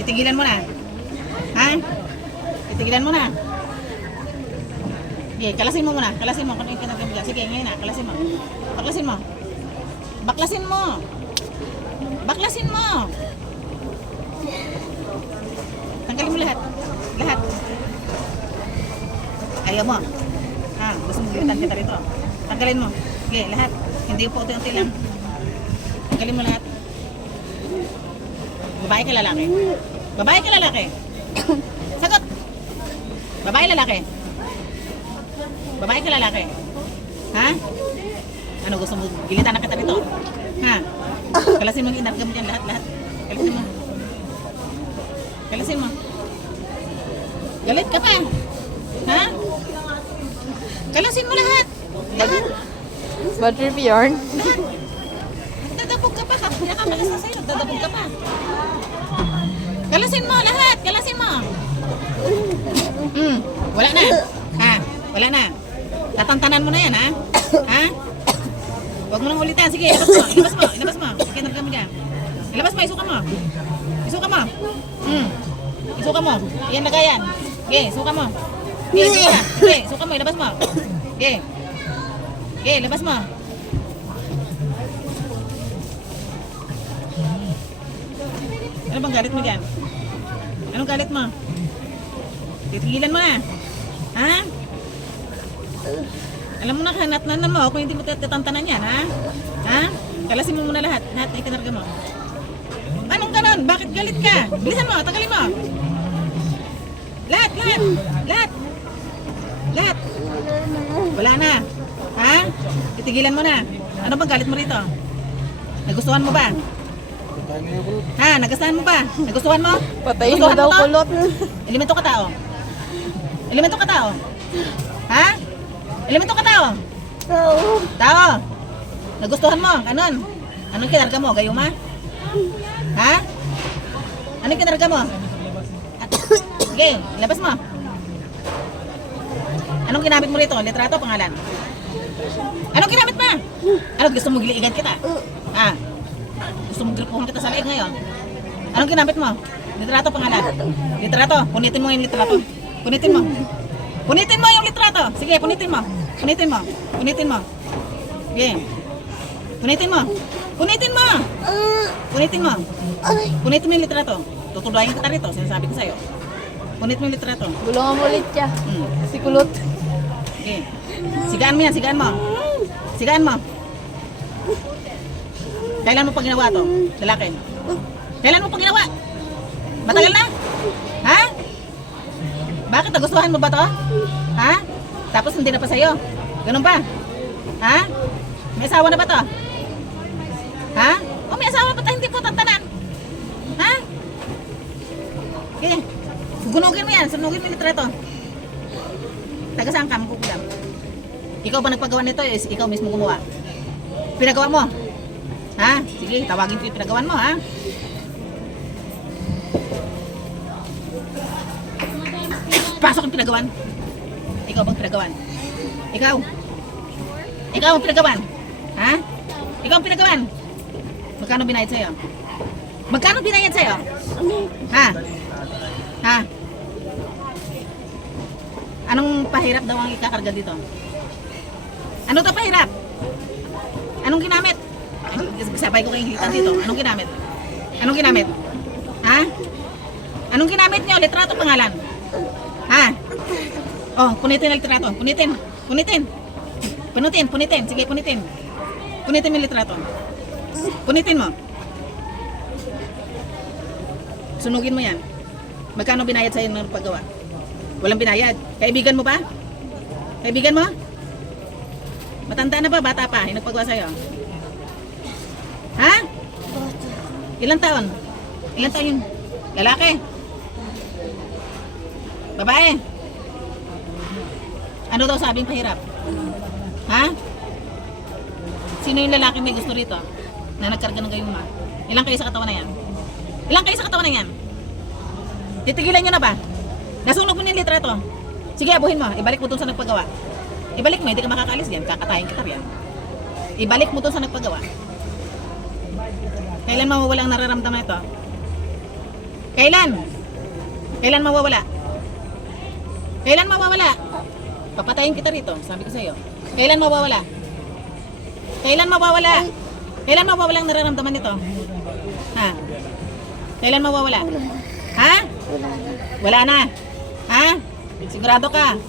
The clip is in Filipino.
Titigilan mo na. Ha? Titigilan mo na. Sige, kalasin mo muna. Kalasin mo. Kung ano yung kinagam dyan. Sige, ngayon na. Kalasin mo. Baklasin mo. Baklasin mo. Baklasin mo. Tanggalin mo lahat. Lahat. Ayaw mo. Ha? Gusto mo gilitan kita rito. Tanggalin mo. Sige, lahat. Hindi po unti-unti lang. Tanggalin mo lahat. Babae ka lalaki? Babae ka lalaki? Sagot! Babae lalaki? Babae ka lalaki? Ha? Ano gusto mo? Gilitan na kita rito? Ha? Kalasin mo yung inarga mo dyan lahat, lahat. Kalasin mo. Kalasin mo. Galit ka pa. Ha? Kalasin mo lahat. Lahat. Bad trip yarn. Lahat. Dadabog ka pa. Nakakalis na sa'yo. Dadabog ka pa. Kalasin mo lahat. Kalasin mo. Wala na. Ha? Wala na. Tatantanan mo na yan, ha? Ha? Huwag mo nang ulitan. Sige, ilabas mo. Ilabas mo. Ilabas mo. Sige, narga mo dyan. Ilabas mo. Isuka mo. Isuka mo. Isuka mo. Iyan lagayan. Sige, isuka mo. Sige, isuka. Sige, isuka mo. Ilabas mo. Sige. Sige, ilabas mo. Ano bang galit mo dyan? Anong galit mo? Titigilan mo na. Ha? Alam mo na, kanat-nanan mo kung hindi mo tatantanan yan, ha? Ha? Kalasin mo muna lahat. Lahat ay kinarga mo. Anong ganon? Bakit galit ka? Bilisan mo, tagalin mo. Lahat, lahat. Lahat. Lahat. Wala na. Ha? Titigilan mo na. Ano bang galit mo rito? Nagustuhan mo ba? Ha? Nagustuhan mo ba? Nagustuhan mo? Patayin mo daw kulot. Elemento ka tao. Elemento ka tao. Ha? Elemento ka tao. Tao. Nagustuhan mo? Ganon. Anong kinarga mo? Gayuma? Ha? Anong kinarga mo? Sige, labas mo. Anong ginamit mo rito? Litrato, pangalan? Anong ginamit mo? Ano, gusto mo giliigan kita? Ha? Gusto mo gripuhan kita sa leeg ngayon? Anong ginamit mo? Litrato, pangalan? Litrato, punitin mo yung litrato. Punitin mo. Punitin mo yung litrato. Sige, punitin mo. Punitin mo. Punitin mo. Sige. Punitin mo. Punitin mo. Punitin mo. Punitin mo yung litrato. Tutuloyin kita rito, sinasabi ko sa'yo. Punit mo yung litrato. Bulungan mo ulit siya. Si kulot. Okay. Sigaan mo yan, sigaan mo. Sigaan mo. Kailan mo pa ginawa to? Lalaki. Kailan mo pa ginawa? Matagal na? Ha? Bakit? Nagustuhan mo ba to? Ha? Tapos hindi na pa sa'yo? Ganun ba? Ha? May asawa na ba to? Ha? O may asawa pa to, hindi po tantanan. Ha? Okay. Sugunugin mo yan, sunugin mo yung litrato. Taga saan ka? Magkukulam. Ikaw ba nagpagawa nito? Ikaw mismo gumawa. Pinagawa mo? Ha? Sige, tawagin ko yung pinagawan mo, ha? Pasok ang pinagawan. Ikaw bang pinagawan? Ikaw? Ikaw ang pinagawan? Ha? Ikaw ang pinagawan? Magkano binayad sa'yo? Magkano binayad sa'yo? Ha? Ha? Anong pahirap daw ang ikakarga dito? Ano to pahirap? Anong ginamit? Sabay ko kayong hilitan dito. Anong ginamit? Anong ginamit? Ha? Anong ginamit niyo? Litrato, pangalan? Ha? Oh, punitin ang litrato. Punitin. Punitin. Punitin, punitin. Sige, punitin. Punitin mo yung litrato. Punitin mo. Sunugin mo yan. Magkano binayad sa'yo ng paggawa? Walang binayad. Kaibigan mo ba? Kaibigan mo? Matanda na ba? Bata pa? Yung nagpagawa sa'yo? Ha? Ilang taon? Ilang taon yung lalaki? Babae? Ano daw sabing pahirap? Ha? Sino yung lalaki may gusto rito? Na nagkarga ng gayuma? Ilang kayo sa katawan na yan? Ilang kayo sa katawan na yan? Titigilan nyo na ba? Nasunog mo yung litrato. Sige, abuhin mo. Ibalik mo dun sa nagpagawa. Ibalik mo, hindi ka makakaalis yan. Kakatayin kita yan. Ibalik mo dun sa nagpagawa. Kailan mawawalang nararamdaman ito? Kailan? Kailan mawawala? Kailan mawawala? Papatayin kita rito, sabi ko sa'yo. Kailan mawawala? Kailan mawawala? Kailan mawawala ang nararamdaman nito? Ha? Kailan mawawala? Ha? Wala na. Ha? Sigurado ka?